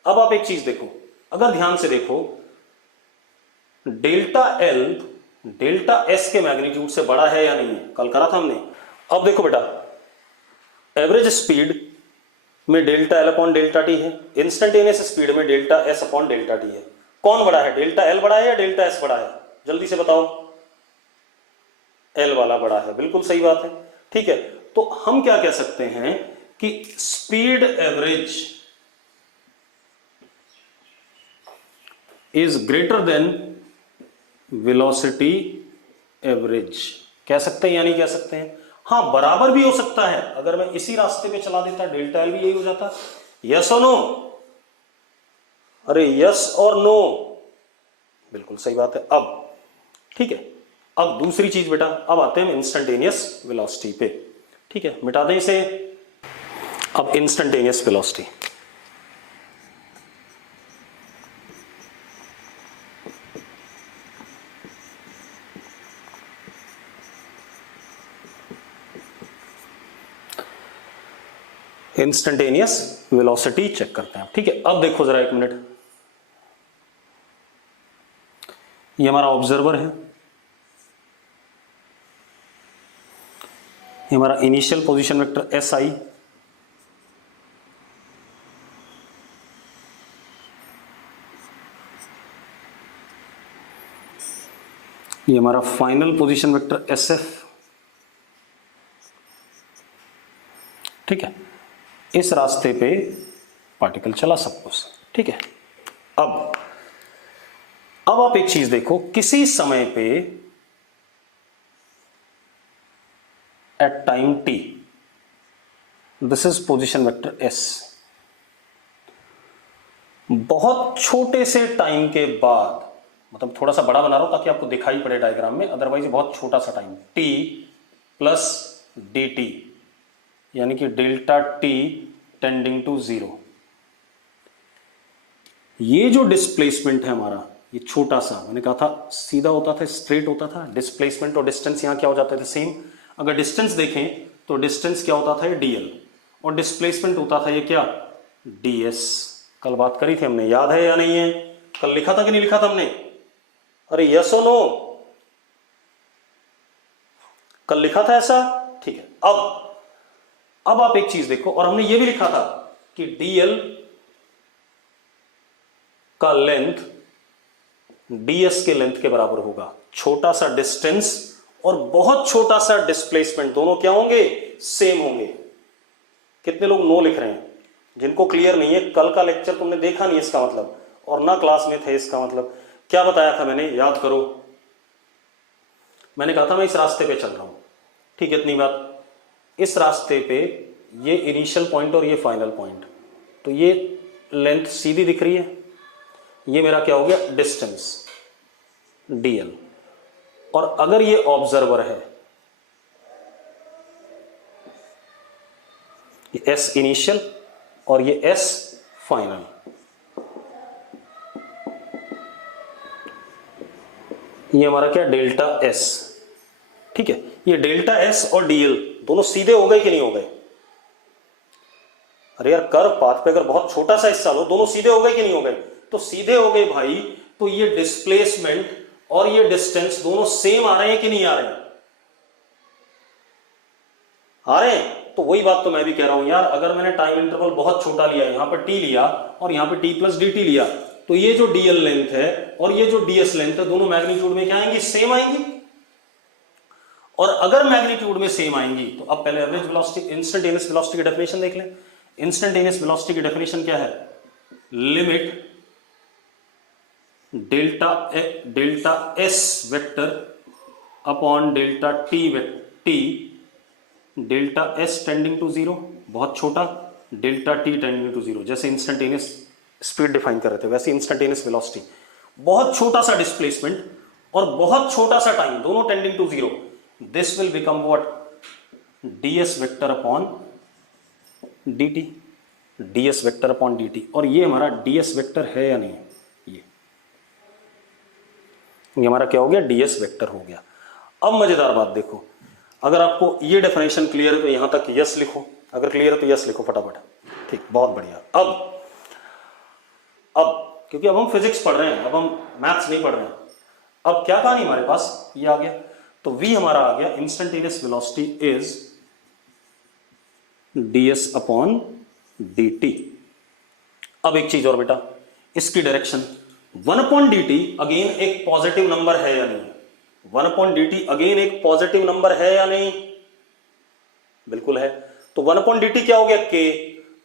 अब आप एक चीज देखो, अगर ध्यान से देखो, डेल्टा एल डेल्टा एस के मैग्नीट्यूड से बड़ा है या नहीं है, कल करा था हमने। अब देखो बेटा, एवरेज स्पीड में delta L upon delta T है, इंस्टेंटेनियस स्पीड में delta S upon delta T है। कौन बड़ा है, डेल्टा एल बड़ा है या डेल्टा एस बड़ा है? जल्दी से बताओ। एल वाला बड़ा है, बिल्कुल सही बात है। ठीक है, तो हम क्या कह सकते हैं कि speed average is greater than velocity average. कह सकते हैं या नहीं कह सकते हैं? हाँ, बराबर भी हो सकता है। अगर मैं इसी रास्ते पे चला देता, डेल्टा एल भी यही हो जाता। यस और नो? अरे यस और नो, बिल्कुल सही बात है। अब ठीक है, अब दूसरी चीज बेटा, अब आते हैं इंस्टेंटेनियस वेलोसिटी पे। ठीक है, मिटा दें इसे। अब instantaneous velocity, instantaneous velocity check करते हैं। ठीक है, अब देखो जरा एक मिनट, ये हमारा ऑब्जर्वर है, ये हमारा initial position vector S I, ये हमारा final position vector S F. ठीक है, इस रास्ते पे पार्टिकल चला सब कुछ। ठीक है, अब आप एक चीज देखो, किसी समय पे at time T, this is position vector S, बहुत छोटे से टाइम के बाद, मतलब थोड़ा सा बड़ा बना रहा हूं ताकि आपको दिखाई पड़े डायग्राम में, अदरवाइज बहुत छोटा सा time, T plus D T, यानी कि डेल्टा टी टेंडिंग टू 0, ये जो डिस्प्लेसमेंट है हमारा, ये छोटा सा, मैंने कहा था सीधा होता था, स्ट्रेट होता था, डिस्प्लेसमेंट और डिस्टेंस यहां क्या हो जाते थे, सेम। अगर डिस्टेंस देखें तो डिस्टेंस क्या होता था, ये dl, और डिस्प्लेसमेंट होता था ये क्या, ds। कल बात करी थी हमने, याद है या नहीं है? कल लिखा था कि नहीं लिखा था हमने? अरे यस और नो, कल लिखा था ऐसा? ठीक है। अब आप एक चीज देखो, और हमने ये भी लिखा था कि dl का लेंथ ds के लेंथ के बराबर होगा। छोटा सा डिस्टेंस और बहुत छोटा सा डिस्प्लेसमेंट, दोनों क्या होंगे, सेम होंगे। कितने लोग नो लिख रहे हैं? जिनको क्लियर नहीं है, कल का लेक्चर तुमने देखा नहीं इसका मतलब, और ना क्लास में थे इसका मतलब। क्या बताया था मैंने, याद करो? मैंने कहा था मैं इस रास्ते पे चल रहा हूं, ठीक है, इतनी बात। इस रास्ते पे ये इनिशियल पॉइंट और ये फाइनल पॉइंट, तो ये लेंथ सीधी दिख रही है, ये मेरा क्या हो गया, डिस्टेंस dl। और अगर ये ऑब्जर्वर है, ये s इनिशियल और ये s फाइनल, ये हमारा क्या, डेल्टा s, ठीक है। ये डेल्टा s और dl दोनों सीधे हो गए कि नहीं हो गए? अरे यार, कर्व पाथ पे अगर बहुत छोटा सा हिस्सा लो, दोनों सीधे हो गए कि नहीं हो गए? तो सीधे हो गए भाई। तो ये डिस्प्लेसमेंट और ये डिस्टेंस दोनों सेम आ रहे हैं कि नहीं आ रहे हैं? आ रहे हैं। तो वही बात तो मैं भी कह रहा हूं यार, अगर मैंने टाइम इंटरवल बहुत छोटा लिया, यहां पर t लिया और यहां पर t प्लस dt लिया, तो ये जो dl लेंथ है और ये जो ds लेंथ है, दोनों मैग्नीट्यूड में क्या आएंगी, सेम आएंगी। और अगर मैग्नीट्यूड में सेम आएंगी तो अब पहले एवरेज वेलोसिटी, इंस्टेंटेनियस वेलोसिटी की डेफिनेशन देख लें। इंस्टेंटेनियस वेलोसिटी की डेफिनेशन क्या है, limit delta S vector upon delta T, delta S tending to zero, बहुत छोटा, delta T tending to zero. जैसे इंस्टेंटेनियस स्पीड डिफाइन कर रहे थे, वैसे इंस्टेंटेनियस वेलोसिटी, बहुत छोटा सा डिस्प्लेसमेंट और बहुत छोटा सा टाइम, दोनों tending to zero. This will become what, ds vector upon dt, ds vector upon dt। और ये हमारा ds वेक्टर है या नहीं? ये हमारा क्या हो गया, ds वेक्टर हो गया। अब मजेदार बात देखो, अगर आपको ये डेफिनेशन क्लियर है तो यहां तक यस लिखो, अगर क्लियर है तो यस लिखो फटाफट, ठीक, बहुत बढ़िया। अब क्योंकि अब हम फिजिक्स पढ़ रहे हैं, अब हम मैथ्स नहीं पढ़ रहे हैं। अब क्या कहानी हमारे पास, ये आ गया, तो v हमारा आ गया, instantaneous velocity is ds upon dt। अब एक चीज और बेटा, इसकी डायरेक्शन 1/dt अगेन एक पॉजिटिव नंबर है या नहीं? 1/dt अगेन एक पॉजिटिव नंबर है या नहीं? बिल्कुल है। तो 1/dt क्या हो गया, k।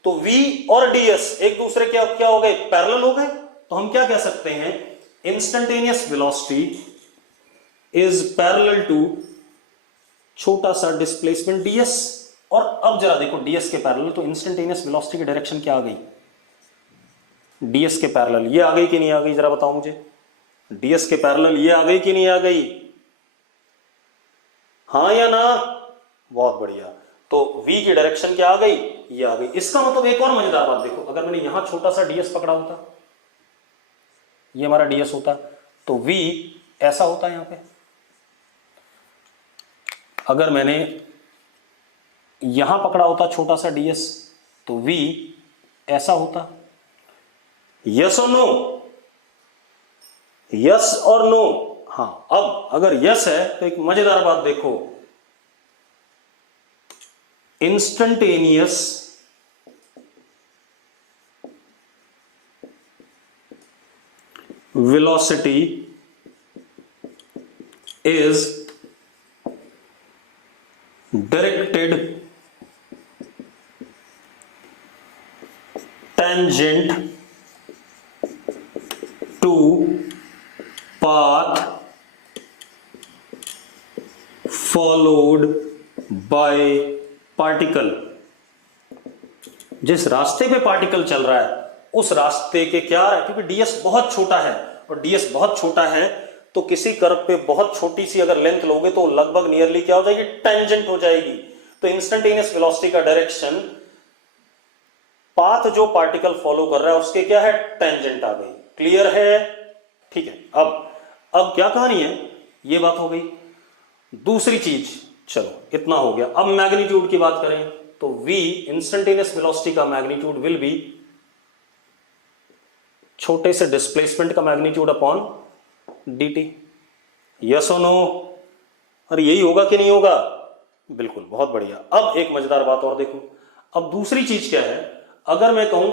तो v और ds एक दूसरे के क्या हो गए, पैरेलल हो गए। तो हम क्या कह सकते हैं, instantaneous velocity is parallel to छोटा सा डिस्प्लेसमेंट ds। और अब जरा देखो, ds के पैरेलल, तो इंस्टेंटेनियस वेलोसिटी की डायरेक्शन क्या आ गई, ds के पैरेलल ये आ गई कि नहीं आ गई, जरा बताओ मुझे। ds के पैरेलल ये आ गई कि नहीं आ गई, हाँ या ना? बहुत बढ़िया। तो v की डायरेक्शन क्या आ गई, ये आ गई। इसका मतलब एक और मजेदार बात देखो, अगर मैंने यहां छोटा सा ds पकड़ा होता, ये हमारा ds होता, तो v ऐसा होता है यहां पे। अगर मैंने यहां पकड़ा होता छोटा सा ds, तो v ऐसा होता। यस और नो, यस और नो? हाँ। अब अगर यस है तो एक मजेदार बात देखो, instantaneous velocity is directed tangent to path followed by particle। जिस रास्ते पे पार्टिकल चल रहा है उस रास्ते के क्या है, क्योंकि ds बहुत छोटा है, और ds बहुत छोटा है तो किसी कर्व पे बहुत छोटी सी अगर लेंथ लोगे तो लगभग नियरली क्या हो जाएगी, टेंजेंट हो जाएगी। तो इंस्टेंटेनियस वेलोसिटी का डायरेक्शन पाथ जो पार्टिकल फॉलो कर रहा है उसके क्या है, टेंजेंट आ गई। क्लियर है? ठीक है। अब क्या कहानी है, ये बात हो गई। दूसरी चीज, चलो इतना हो गया। अब मैग्नीट्यूड की बात करें तो v इंस्टेंटेनियस वेलोसिटी का मैग्नीट्यूड विल बी छोटे से डिस्प्लेसमेंट का मैग्नीट्यूड अपॉन dt। यस और नो? अरे यही होगा कि नहीं होगा? बिल्कुल, बहुत बढ़िया। अब एक मजेदार बात और देखो। अब दूसरी चीज क्या है, अगर मैं कहूं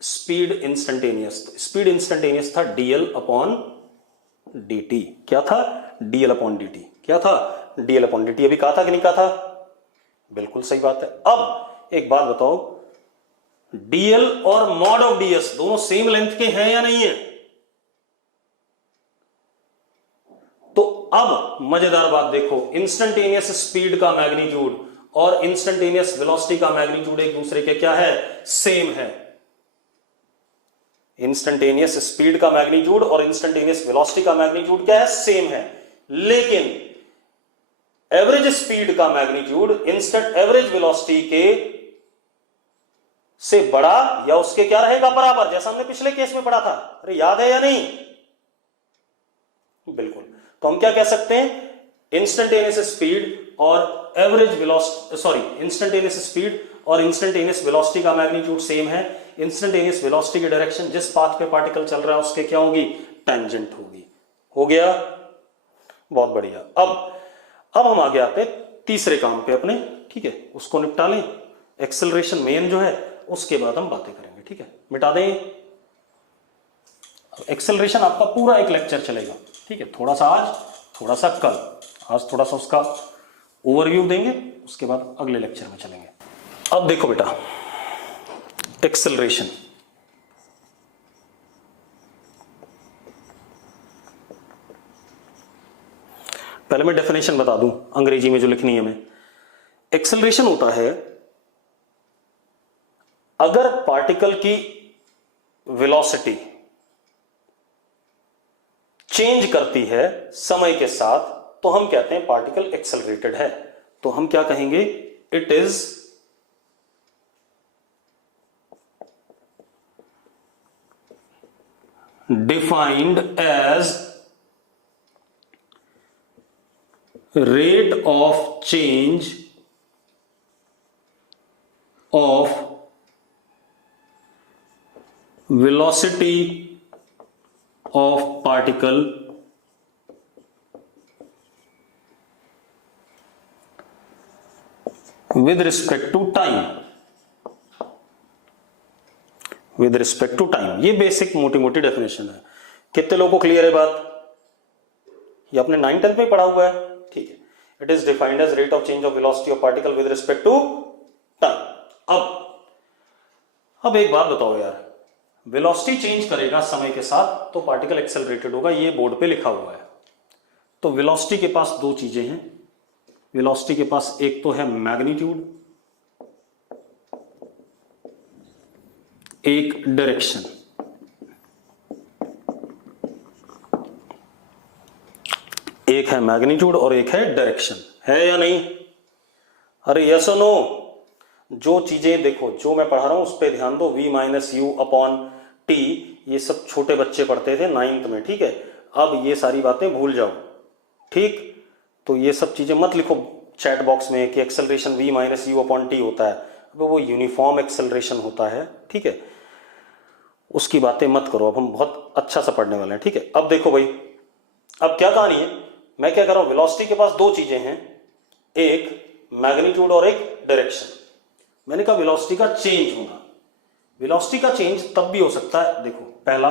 स्पीड इंस्टेंटेनियस, तो स्पीड इंस्टेंटेनियस था dl अपॉन dt। क्या था? dl upon dt। क्या था? dl upon dt। अभी कहा था कि नहीं कहा था? बिल्कुल सही बात है। अब एक बात बताओ, dl और मॉड ऑफ ds दोनों सेम लेंथ के हैं या नहीं है? तो अब मजेदार बात देखो, इंस्टेंटेनियस स्पीड का मैग्नीट्यूड और इंस्टेंटेनियस वेलोसिटी का मैग्नीट्यूड एक दूसरे के क्या है, सेम है। इंस्टेंटेनियस स्पीड का मैग्नीट्यूड और इंस्टेंटेनियस वेलोसिटी का मैग्नीट्यूड क्या है, सेम है। लेकिन एवरेज स्पीड का मैग्नीट्यूड इंस्टेंट एवरेज वेलोसिटी के से बड़ा या उसके क्या रहेगा, बराबर, जैसा हमने पिछले केस में पढ़ा था। अरे याद है या नहीं? बिल्कुल। तो हम क्या कह सकते हैं, इंस्टेंटेनियस स्पीड और average velocity, sorry, instantaneous speed और इंस्टेंटेनियस वेलोसिटी का मैग्नीट्यूड सेम है। इंस्टेंटेनियस वेलोसिटी की डायरेक्शन जिस पाथ पे पार्टिकल चल रहा है उसके क्या होगी, टेंजेंट होगी। हो गया? बहुत बढ़िया। अब हम आगे आते हैं तीसरे काम पे अपने, ठीक है, उसको निपटा लें। एक्सेलरेशन मेन जो है, उसके बाद हम बातें करेंगे, ठीक है। मिटा दें। एक्सेलरेशन आपका पूरा एक लेक्चर चलेगा, ठीक है। थोड़ा सा आज, थोड़ा सा कल। आज थोड़ा सा उसका ओवरव्यू देंगे, उसके बाद अगले लेक्चर में चलेंगे। अब देखो बेटा, एक्सेलरेशन, पहले मैं डेफिनेशन बता दूं अंग्रेजी में जो लिखनी है हमें। एक्सेलरेशन होता है अगर पार्टिकल की वेलोसिटी चेंज करती है समय के साथ, तो हम कहते हैं पार्टिकल एक्सेलरेटेड है। तो हम क्या कहेंगे, it is defined as rate of change of velocity of particle with respect to time। with respect to time, ये बेसिक मोटी मोटी डेफिनेशन है। कितने लोगों को क्लियर है बात? ये आपने 9th-10th में पढ़ा हुआ है, ठीक है। It is defined as rate of change of velocity of particle with respect to time. अब एक बात बताओ यार, वेलोसिटी चेंज करेगा समय के साथ तो पार्टिकल एक्सेलरेटेड होगा, ये बोर्ड पे लिखा हुआ है। तो वेलोसिटी के पास दो चीजें हैं। वेलोसिटी के पास एक तो है मैग्नीट्यूड, एक डायरेक्शन। एक है मैग्नीट्यूड और एक है डायरेक्शन, है या नहीं? अरे यस और नो? जो चीजें देखो, जो मैं पढ़ा रहा हूं उस पर ध्यान दो। v minus u upon T, ये सब छोटे बच्चे पढ़ते थे 9th में, ठीक है। अब ये सारी बातें भूल जाओ, ठीक। तो ये सब चीजें मत लिखो चैट बॉक्स में कि acceleration v minus u upon T होता है। अब वो यूनिफॉर्म एक्सेलरेशन होता है, ठीक है। उसकी बातें मत करो, अब हम बहुत अच्छा सा पढ़ने वाले हैं, ठीक है। अब देखो भाई, अब क्या कहानी है, मैं क्या कर रहा हूं, वेलोसिटी के पास दो चीजें हैं, एक मैग्नीट्यूड और एक डायरेक्शन। मैंने कहा वेलोसिटी का चेंज होना। वेलोसिटी का चेंज तब भी हो सकता है, देखो पहला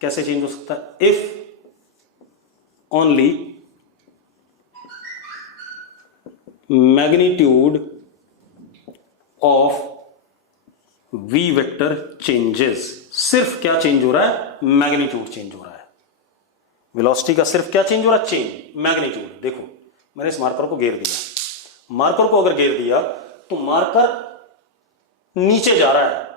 कैसे चेंज हो सकता है, if only magnitude of v vector changes. सिर्फ क्या चेंज हो रहा है, मैग्नीट्यूड चेंज हो रहा है। वेलोसिटी का सिर्फ क्या चेंज हो रहा है, चेंज, मैग्नीट्यूड। देखो मैंने इस मार्कर को घेर दिया, मार्कर को अगर घेर दिया तो मार्कर नीचे जा रहा है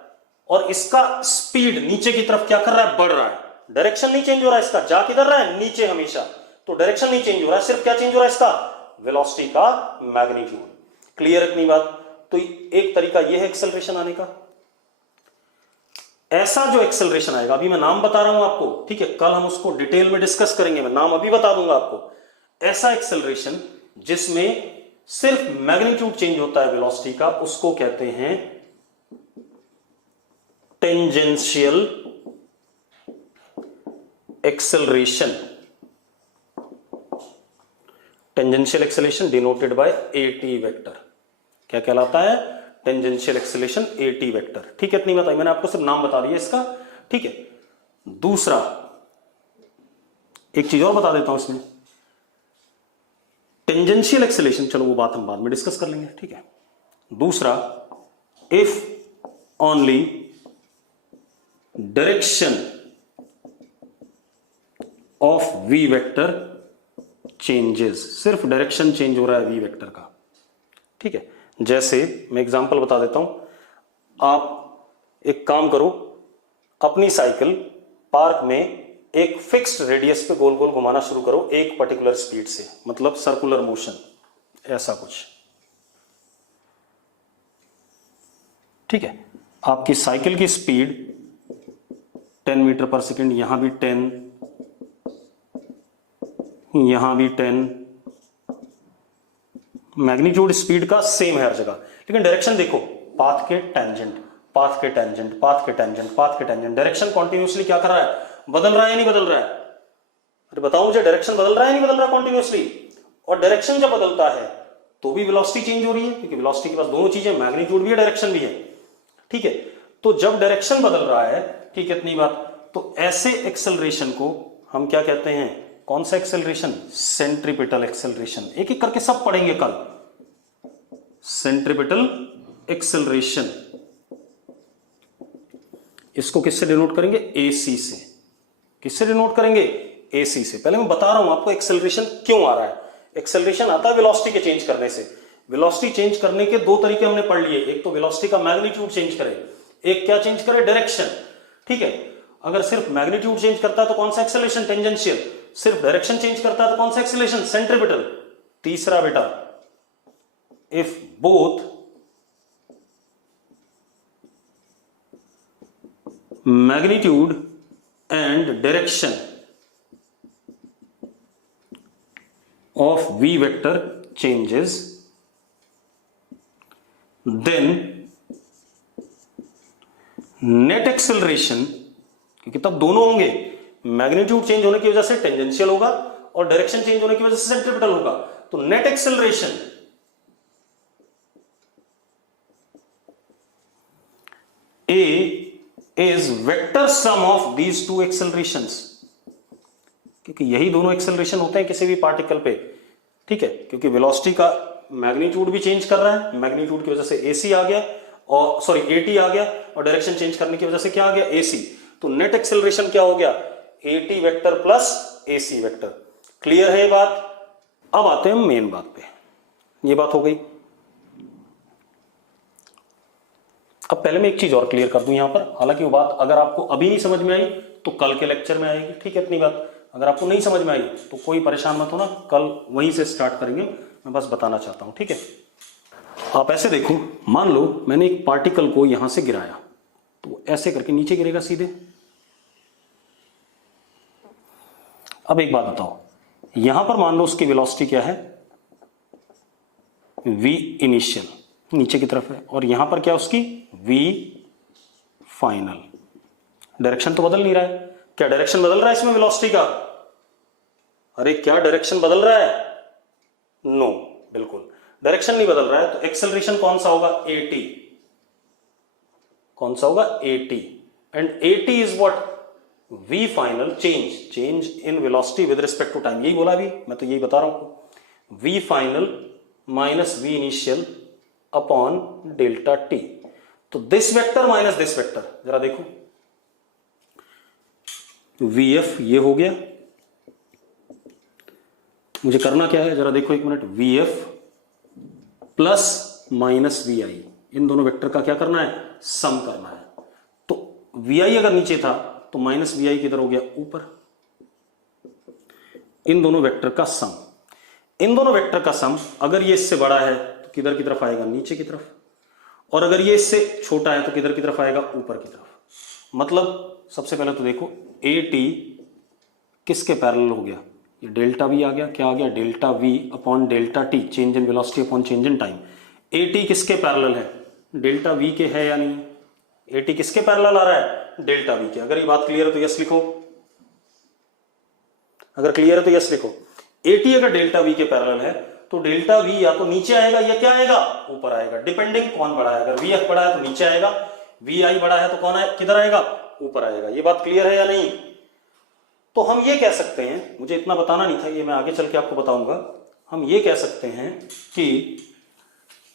और इसका स्पीड नीचे की तरफ क्या कर रहा है, बढ़ रहा है। डायरेक्शन नहीं चेंज हो रहा है इसका, जा किधर रहा है, नीचे हमेशा। तो डायरेक्शन नहीं चेंज हो रहा है, सिर्फ क्या चेंज हो रहा है इसका, वेलोसिटी का मैग्नीट्यूड। क्लियर इतनी बात? तो एक तरीका यह है एक्सेलरेशन आने का। ऐसा जो एक्सेलरेशन आएगा, अभी मैं नाम बता रहा हूं आपको, ठीक है, कल हम उसको डिटेल में डिस्कस करेंगे, मैं नाम अभी बता दूंगा आपको। ऐसा एक्सेलरेशन जिसमें सिर्फ मैग्नीट्यूड चेंज होता है वेलोसिटी का, उसको कहते हैं tangential acceleration. Tangential acceleration denoted by eighty vector. क्या कहलाता है? Tangential acceleration eighty vector. ठीक है, इतनी बताई मैंने आपको, सिर्फ नाम बता दिया इसका। ठीक है, दूसरा एक चीज और बता देता हूं इसमें, टेंजेंशियल एक्सेलरेशन, चलो वो बात हम बाद में डिस्कस कर लेंगे। ठीक है, दूसरा, if only direction of V vector changes, सिर्फ डायरेक्शन चेंज हो रहा है वी वेक्टर का। ठीक है, जैसे मैं एग्जांपल बता देता हूं, आप एक काम करो, अपनी साइकिल पार्क में एक फिक्स्ड रेडियस पे गोल गोल घुमाना शुरू करो एक पर्टिकुलर स्पीड से, मतलब सर्कुलर मोशन, ऐसा कुछ। ठीक है, आपकी साइकिल की स्पीड 10 मीटर पर सेकेंड, यहां भी 10, यहां भी 10, मैग्नीट्यूड स्पीड का सेम है हर जगह, लेकिन डायरेक्शन देखो, पाथ के टेंजेंट, पाथ के टेंजेंट, पाथ के टेंजेंट, पाथ के टेंजेंट। डायरेक्शन कॉन्टिन्यूसली क्या कर रहा है? बदल रहा है या नहीं बदल रहा है? अरे बताओ मुझे, डायरेक्शन बदल रहा है या नहीं बदल रहा कॉन्टिन्यूसली? और डायरेक्शन जब बदलता है तो भी वेलोसिटी चेंज हो रही है, क्योंकि वेलोसिटी के पास दोनों चीजें, मैग्नीट्यूड भी है, डायरेक्शन भी है। ठीक है, तो जब डायरेक्शन बदल रहा है, ठीक है, इतनी बात, तो ऐसे एक्सेलरेशन को हम क्या कहते हैं? कौन सा एक्सेलरेशन? Centripetal acceleration. एक एक करके सब पढ़ेंगे कल। सेंट्रीपिटल एक्सेलरेशन, इसको किससे डिनोट करेंगे? एसी से। किससे डिनोट करेंगे? एसी से। पहले मैं बता रहा हूं आपको एक्सेलरेशन क्यों आ रहा है। एक्सेलरेशन आता है वेलोसिटी के चेंज करने से। वेलोसिटी चेंज करने के दो तरीके हमने पढ़ लिए, एक तो वेलोसिटी का मैग्नीट्यूड चेंज करे, एक क्या चेंज करे? डायरेक्शन। ठीक है, अगर सिर्फ मैग्नीट्यूड चेंज करता है तो कौन सा एक्सेलरेशन? टेंजेंशियल। सिर्फ डायरेक्शन चेंज करता है तो कौन सा एक्सेलरेशन? सेंट्रीपिटल। तीसरा बेटा, if both magnitude and direction of V vector changes, then net acceleration, क्योंकि तब दोनों होंगे, मैग्नीट्यूड चेंज होने की वजह से टेंजेंशियल होगा और डायरेक्शन चेंज होने की वजह से सेंट्रीपिटल होगा, तो net acceleration A is vector sum of these two accelerations, क्योंकि यही दोनों एक्सेलरेशन होते हैं किसी भी पार्टिकल पे। ठीक है, क्योंकि वेलोसिटी का मैग्नीट्यूड भी चेंज कर रहा है, मैग्नीट्यूड की वजह से AC आ गया, और सॉरी AT आ गया, और डायरेक्शन चेंज करने की वजह से क्या आ गया? AC। तो नेट एक्सेलरेशन क्या हो गया? AT vector plus AC vector. Clear है ये बात? अब आते हैं मेन बात पे। ये बात हो गई। अब पहले मैं एक चीज और क्लियर कर दूं यहां पर, हालांकि वो बात अगर आपको अभी नहीं समझ में आई तो कल के लेक्चर में आएगी। ठीक है, इतनी बात। अगर आपको नहीं समझ में आई तो कोई परेशान मत होना, कल वहीं से स्टार्ट करेंगे, मैं बस बताना चाहता हूं। ठीक है, आप ऐसे देखो, मान लो मैंने एक पार्टिकल को यहां से गिराया, तो ऐसे करके नीचे गिरेगा सीधे। अब एक बात बताओ, यहां पर मान लो उसकी वेलोसिटी क्या है? v इनिशियल, नीचे की तरफ है, और यहां पर क्या उसकी? v final. डायरेक्शन तो बदल नहीं रहा है। क्या डायरेक्शन बदल रहा है इसमें वेलोसिटी का? अरे क्या डायरेक्शन बदल रहा है? नो, बिल्कुल डायरेक्शन नहीं बदल रहा है। तो एक्सेलरेशन कौन सा होगा? AT। कौन सा होगा? AT। And AT is what? v final change in velocity with respect to time. यही बोला अभी, मैं तो यही बता रहा हूं, v final minus v initial upon delta t। तो this vector minus this vector, जरा देखो, vf ये हो गया, मुझे करना क्या है जरा देखो एक minute, vf plus minus vi, इन दोनों वेक्टर का क्या करना है? सम करना है। तो vi अगर नीचे था तो माइनस vi किधर हो गया? ऊपर। इन दोनों वेक्टर का सम, इन दोनों वेक्टर का सम अगर ये इससे बड़ा है तो किधर की तरफ आएगा? नीचे की तरफ। और अगर ये इससे छोटा है तो किधर की तरफ आएगा? ऊपर की तरफ। मतलब सबसे पहले तो देखो ए टी किसके पैरेलल हो गया, ये डेल्टा वी आ गया, क्या आ गया, delta we upon delta T, change in velocity upon change in time. A T किसके पैरेलल है, डेल्टा वी के है या नहीं, ए टी किसके पैरेलल आ रहा है, डेल्टा वी के। अगर ये बात क्लियर है तो यस लिखो, अगर क्लियर है तो यस लिखो। ए टी अगर डेल्टा वी के पैरेलल है तो डेल्टा वी या तो नीचे आएगा या क्या आएगा, ऊपर आएगा, डिपेंडिंग कौन बड़ा है। अगर वी एफ बड़ा है तो नीचे आएगा, वी आई बड़ा है तो कौन है, किधर आएगा, ऊपर आएगा। ये बात क्लियर है या नहीं। तो हम ये कह सकते हैं, मुझे इतना बताना नहीं था, ये मैं आगे चल के आपको बताऊंगा। हम ये कह सकते हैं कि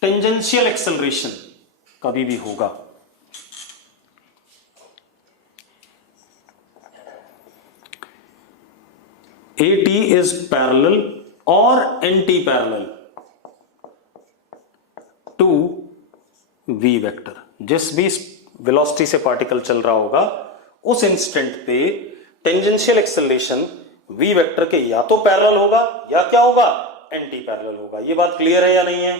टेंजेंशियल एक्सेलरेशन कभी भी होगा ए टी इज पैरेलल और anti parallel to V vector. जिस भी वेलोसिटी से पार्टिकल चल रहा होगा उस इंस्टेंट पे टेंजेंशियल एक्सेलरेशन वी वेक्टर के या तो पैरेलल होगा या क्या होगा, एंटी पैरेलल होगा। ये बात क्लियर है या नहीं है।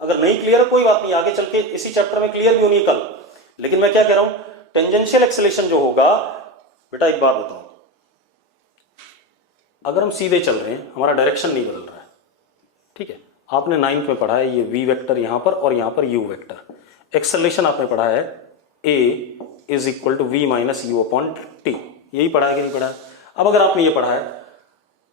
अगर नहीं क्लियर है कोई बात नहीं, आगे चल के इसी चैप्टर में क्लियर भी होनी है कल। लेकिन मैं क्या कह रहा हूं, टेंजेंशियल एक्सेलरेशन जो होगा, बेटा एक बात बताओ, अगर हम सीधे चल रहे हैं, हमारा डायरेक्शन नहीं बदल रहा है, ठीक है, आपने 9th में पढ़ा है ये वी वेक्टर यहां पर और यहां पर यू वेक्टर। एक्सेलरेशन आपने पढ़ा है a is equal to v minus u upon t, यही पढ़ा है कि नहीं पढ़ा है। अब अगर आपने ये पढ़ा है,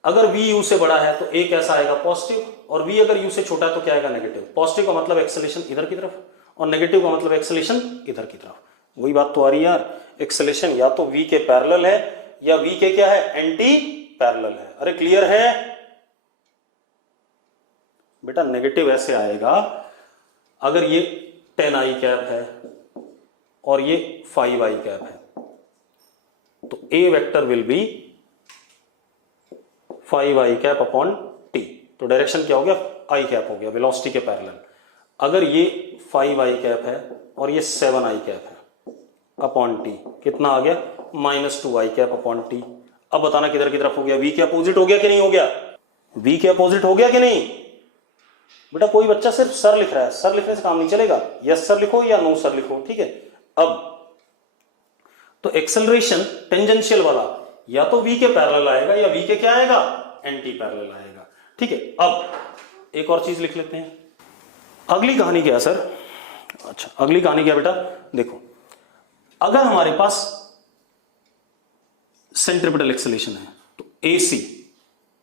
अगर वी यू से बड़ा है तो ए कैसा आएगा, पॉजिटिव, और वी अगर यू से छोटा है तो क्या आएगा, नेगेटिव। पॉजिटिव का मतलब एक्सेलरेशन इधर की तरफ और नेगेटिव का मतलब एक्सेलरेशन इधर की तरफ। वही बात तो आ रही है यार, एक्सेलरेशन या तो वी के पैरेलल है या वी के क्या है, एंटी पैरेलल है। अरे क्लियर है बेटा। नेगेटिव ऐसे आएगा, अगर ये 10 आई कैप है और ये 5 आई कैप है तो a vector will be 5 i cap upon t. तो डायरेक्शन क्या हो गया, आई कैप हो गया, वेलोसिटी के पैरेलल। अगर ये 5 आई कैप है और ये 7 आई कैप है अपॉन टी, कितना आ गया, -2 आई कैप अपॉन टी। अब बताना किधर की तरफ हो गया, वी के अपोजिट हो गया कि नहीं हो गया, वी के अपोजिट हो गया कि नहीं। बेटा कोई बच्चा सिर्फ सर लिख रहा है, सर लिखने से काम नहीं चलेगा, यस सर लिखो या नो सर लिखो, ठीक है। अब तो एक्सेलरेशन टेंजेंशियल वाला या तो वी के पैरेलल आएगा या वी के क्या आएगा, एंटी पैरेलल आएगा, ठीक है। अब एक और चीज लिख लेते हैं। अगली कहानी क्या है सर, अच्छा अगली कहानी क्या बेटा, देखो अगर हमारे पास सेंट्रीपिटल एक्सेलरेशन है तो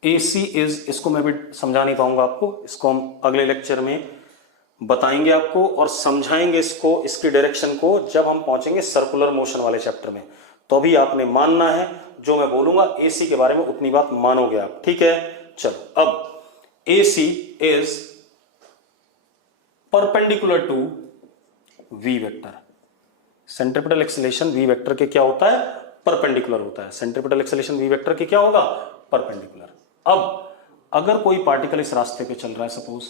AC इज, इसको मैं भी समझा नहीं पाऊंगा आपको, इसको हम अगले लेक्चर में बताएंगे आपको और समझाएंगे इसको, इसकी डायरेक्शन को जब हम पहुंचेंगे सर्कुलर मोशन वाले चैप्टर में। तो अभी आपने मानना है, जो मैं बोलूंगा AC के बारे में उतनी बात मानोगे आप, ठीक है। चलो अब AC is perpendicular to V vector. Centripetal acceleration V vector के क्या होता है, परपेंडिकुलर होता है। सेंट्रीपिटल एक्सेलरेशन V वेक्टर के क्या होगा, परपेंडिकुलर। अब अगर कोई पार्टिकल इस रास्ते पे चल रहा है, सपोज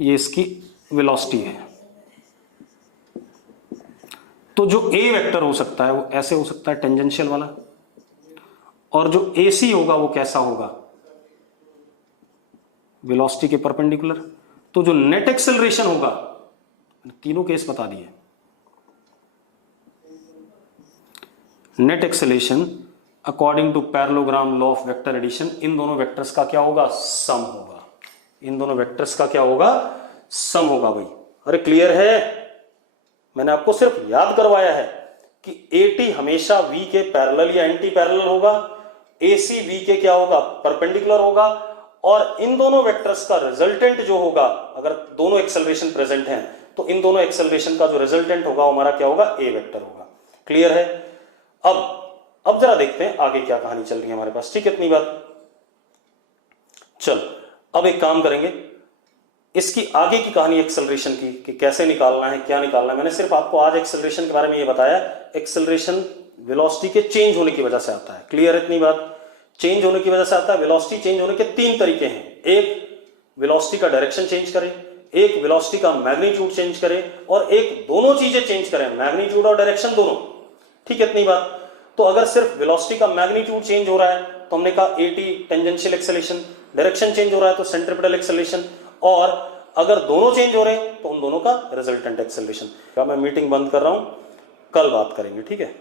ये इसकी वेलोसिटी है, तो जो A वेक्टर हो सकता है वो ऐसे हो सकता है, टेंजेंशियल वाला, और जो AC होगा वो कैसा होगा, वेलोसिटी के परपेंडिकुलर। तो जो नेट एक्सेलरेशन होगा, तीनों केस बता दिए, net acceleration according to parallelogram law of vector addition, इन दोनों वेक्टर्स का क्या होगा, सम होगा। इन दोनों वेक्टर्स का क्या होगा, सम होगा भाई। अरे क्लियर है, मैंने आपको सिर्फ याद करवाया है कि AT हमेशा V के पैरेलल या एंटी पैरेलल होगा, AC V के क्या होगा, परपेंडिकुलर होगा, और इन दोनों वेक्टर्स का रिजल्टेंट जो होगा, अगर दोनों एक्सेलरेशन प्रेजेंट हैं तो इन दोनों एक्सेलरेशन का जो रिजल्टेंट होगा हमारा क्या होगा, A वेक्टर होगा। क्लियर है। अब जरा देखते हैं आगे क्या कहानी चल रही है हमारे पास, ठीक है, इतनी बात। चल अब एक काम करेंगे, इसकी आगे की कहानी एक्सेलरेशन की कि कैसे निकालना है, क्या निकालना है। मैंने सिर्फ आपको आज एक्सेलरेशन के बारे में ये बताया, एक्सेलरेशन वेलोसिटी के चेंज होने की वजह से आता है। क्लियर है इतनी बात, चेंज होने की वजह से आता है। वेलोसिटी चेंज होने के 3 तरीके हैं, एक वेलोसिटी का डायरेक्शन चेंज करे, एक वेलोसिटी का मैग्नीट्यूड चेंज करे, और एक दोनों चीजें चेंज करें, मैग्नीट्यूड और डायरेक्शन दोनों, ठीक है इतनी बात। तो अगर सिर्फ वेलोसिटी का मैग्नीट्यूड चेंज हो रहा है तो हमने कहा AT tangential acceleration, direction change हो रहा है तो सेंट्रीपिटल एक्सेलरेशन, और अगर दोनों चेंज हो रहे हैं तो उन दोनों का रिजल्टेंट एक्सेलरेशन। मैं मीटिंग बंद कर रहा हूं, कल बात करेंगे, ठीक है।